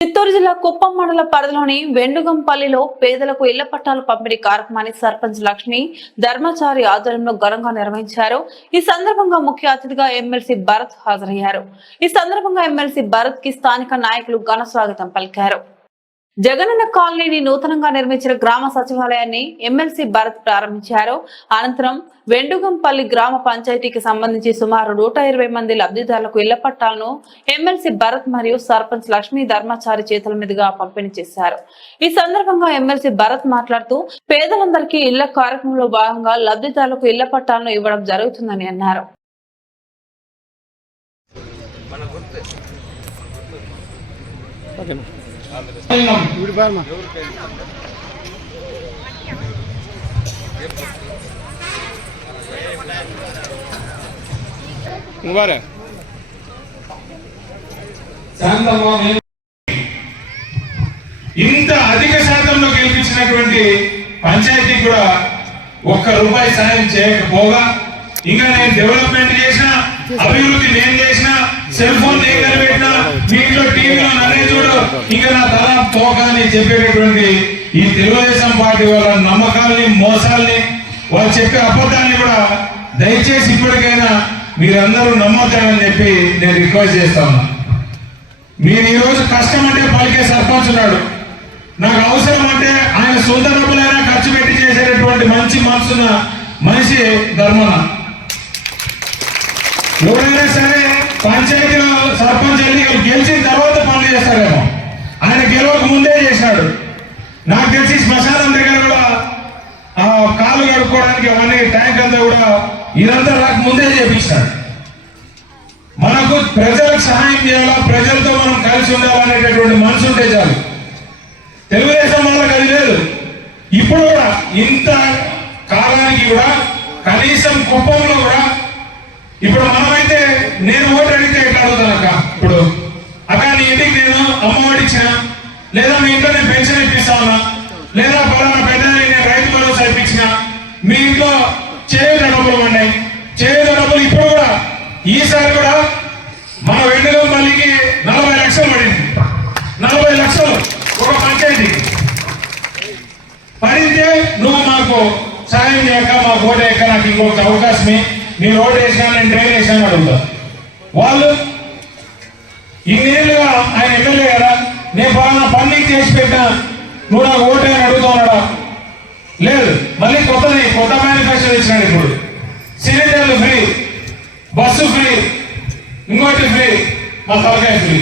చిత్తూరు జిల్లా కుప్పం మండల పరిధిలోని వెండుగంపల్లిలో పేదలకు ఇళ్ల పట్టాలు పంపిణీ కార్యక్రమాన్ని సర్పంచ్ లక్ష్మి ధర్మచారి ఆధ్వర్యంలో ఘనంగా నిర్వహించారు. ఈ సందర్భంగా ముఖ్య అతిథిగా ఎమ్మెల్సీ భరత్ హాజరయ్యారు. ఈ సందర్భంగా ఎమ్మెల్సీ భరత్ కి స్థానిక నాయకులు ఘన స్వాగతం పలికారు. జగనన్న కాలనీని నూతనంగా నిర్మించిన గ్రామ సచివాలయాన్ని ఎమ్మెల్సీ భరత్ ప్రారంభించారు. అనంతరం వెండుగంపల్లి గ్రామ పంచాయతీకి సంబంధించి సుమారు 120 మంది లబ్ధిదారులకు ఇళ్ల పట్టాలను ఎమ్మెల్సీ భరత్ మరియు సర్పంచ్ లక్ష్మీ ధర్మచారి చేతుల మీదుగా పంపిణీ చేశారు. ఈ సందర్భంగా ఎమ్మెల్సీ భరత్ మాట్లాడుతూ పేదలందరికీ ఇళ్ల కార్యక్రమంలో భాగంగా లబ్ధిదారులకు ఇళ్ల పట్టాలను ఇవ్వడం జరుగుతుందని అన్నారు. ఇంత అధిక శాతంలో గెలిపించినటువంటి పంచాయతీ కూడా ₹1 సాయం చేయకపోగా ఇంకా నేను డెవలప్మెంట్ చేసిన అభివృద్ధి నేను చేసిన సెల్ ఫోన్ నేను కనిపెట్టినా మీ ఇంట్లో టీవీలో నన్నే చూడు ఇంకా నా తల తోక అని చెప్పేటటువంటి ఈ తెలుగుదేశం పార్టీ వాళ్ళ నమ్మకాలని మోసాలని వాళ్ళు చెప్పే అబద్ధాన్ని కూడా దయచేసి ఇప్పటికైనా మీరందరూ నమ్మొద్దని చెప్పి నేను రిక్వెస్ట్ చేస్తాను. మీరు ఈ రోజు కష్టం అంటే పలికే సర్పంచ్ ఉన్నాడు. నాకు అవసరం అంటే ఆయన సొంత డబ్బులైనా ఖర్చు పెట్టి చేసేటటువంటి మంచి మనసున్న మనిషి ధర్మన. ఎవరైనా సరే పంచాయతీలో సర్పంచ్ ఎన్నికలు గెలిచిన తర్వాత పనులు చేస్తారేమో, ఆయన గెలవక ముందే చేసినాడు. నాకు తెలిసి శ్మశానం దగ్గర కూడా కాలు కడుక్కోవడానికి అవన్నీ ట్యాంక్ అంతా కూడా ఇదంతా నాకు ముందే చేపించాడు. మనకు ప్రజలకు సహాయం చేయాలా, ప్రజలతో మనం కలిసి ఉండాలనేటటువంటి మనసు ఉంటే చాలు. తెలుగుదేశం వాళ్ళకి అది లేదు. ఇప్పుడు కూడా ఇంత కాలానికి కూడా కనీసం కుప్పంలో కూడా ఇప్పుడు మనమైతే నేను ఓటు అడిగితే ఎట్లా అడుగుతాను అక్క, ఇప్పుడు అక్క నీ ఇంటికి నేను అమ్మఒడి ఇచ్చిన, లేదా మీ ఇంట్లో నేను పెన్షన్ ఇప్పిస్తా ఉన్నా, లేదా పలానా పెద్ద నేను రైతు భరోసా ఇప్పించిన, మీ ఇంట్లో చేయూత డబ్బులు ఉన్నాయి, చేయూత డబ్బులు ఇప్పుడు కూడా ఈసారి కూడా మన వెండుగంపల్లికి 40 లక్షలు పడింది. 40 లక్షలు ఒక పంచాయతీకి పడితే నువ్వు మాకు సాయం చేయక మాకు ఓటు వేయక నాకు ఇంకొక అవకాశమే, నేను ఓటు వేసినా నేను ట్రైన్ వేసాను అడుగుతా. వాళ్ళు ఇన్నేళ్ళుగా ఆయన ఎమ్మెల్యే కదా, నేను పలానా పని చేసి పెట్టా నువ్వు నాకు ఓటు అని అడుగుతా ఉన్నాడా? లేదు. మళ్ళీ కొత్త మేనిఫెస్టో ఇచ్చినాడు. ఇప్పుడు సిలిండర్లు ఫ్రీ, బస్సు ఫ్రీ, ఇంకోటి ఫ్రీ, మా తలకాయ ఫ్రీ.